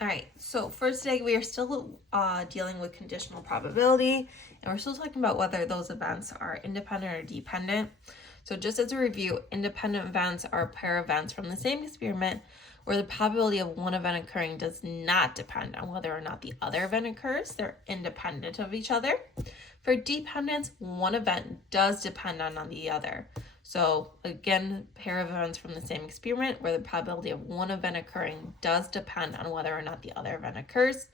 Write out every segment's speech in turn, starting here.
All right, so for today, we are still dealing with conditional probability, and we're still talking about whether those events are independent or dependent. So just as a review, independent events are a pair of events from the same experiment where the probability of one event occurring does not depend on whether or not the other event occurs. They're independent of each other. For dependence, one event does depend on the other. So again, pair of events from the same experiment where the probability of one event occurring does depend on whether or not the other event occurs.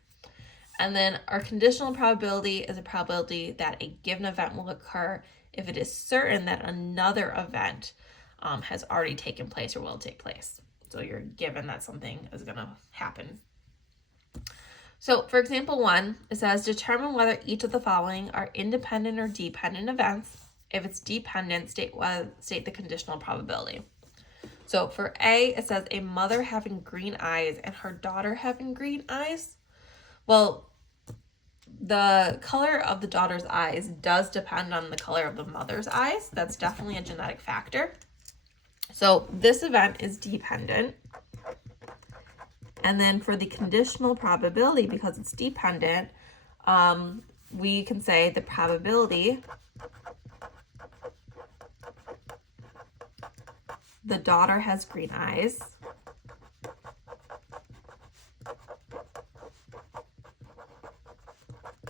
And then our conditional probability is a probability that a given event will occur if it is certain that another event has already taken place or will take place. So you're given that something is going to happen. So for example 1, it says determine whether each of the following are independent or dependent events. If it's dependent, state the conditional probability. So for A, it says a mother having green eyes and her daughter having green eyes. Well, the color of the daughter's eyes does depend on the color of the mother's eyes. That's definitely a genetic factor. So this event is dependent. And then for the conditional probability, because it's dependent, we can say the probability the daughter has green eyes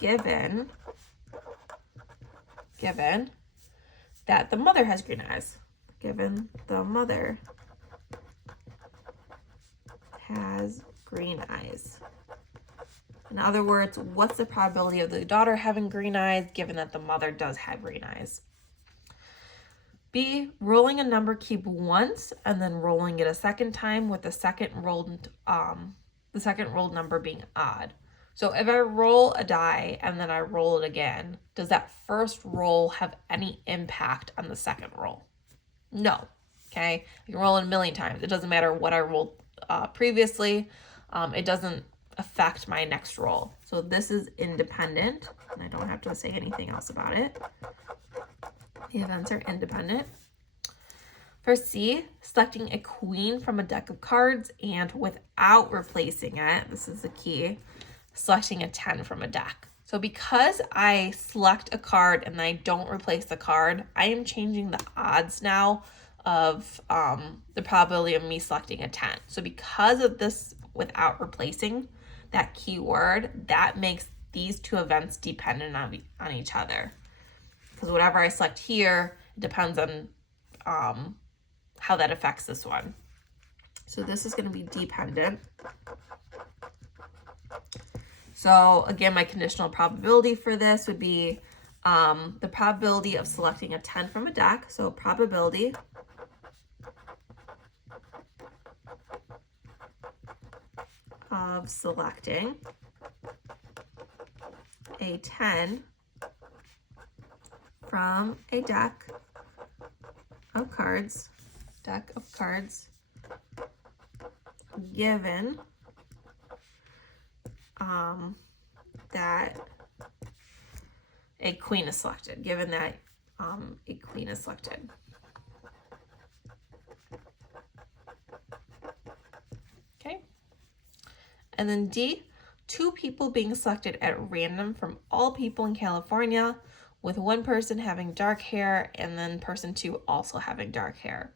given that the mother has green eyes. Given the mother has green eyes. In other words, what's the probability of the daughter having green eyes given that the mother does have green eyes? B, rolling a number cube once and then rolling it a second time with the second rolled number being odd. So if I roll a die and then I roll it again, does that first roll have any impact on the second roll? No. Okay, I can roll it a million times. It doesn't matter what I rolled previously. It doesn't affect my next roll. So this is independent, and I don't have to say anything else about it. The events are independent. For C, selecting a queen from a deck of cards and without replacing it, this is the key, selecting a 10 from a deck. So because I select a card and I don't replace the card, I am changing the odds now of the probability of me selecting a 10. So because of this without replacing that keyword, that makes these two events dependent on each other. Because whatever I select here depends on how that affects this one. So this is going to be dependent. So again, my conditional probability for this would be the probability of selecting a 10 from a deck. So probability of selecting a 10 from a deck of cards, given that a queen is selected, a queen is selected. Okay. And then D, 2 people being selected at random from all people in California, with one person having dark hair and then person 2 also having dark hair.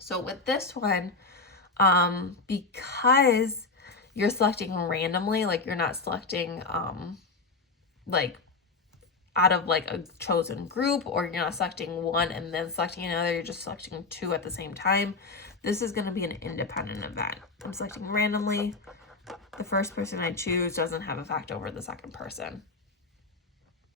So with this one, because you're selecting randomly, like you're not selecting like out of like a chosen group, or you're not selecting one and then selecting another, you're just selecting 2 at the same time. This is going to be an independent event. I'm selecting randomly. The first person I choose doesn't have effect over the second person.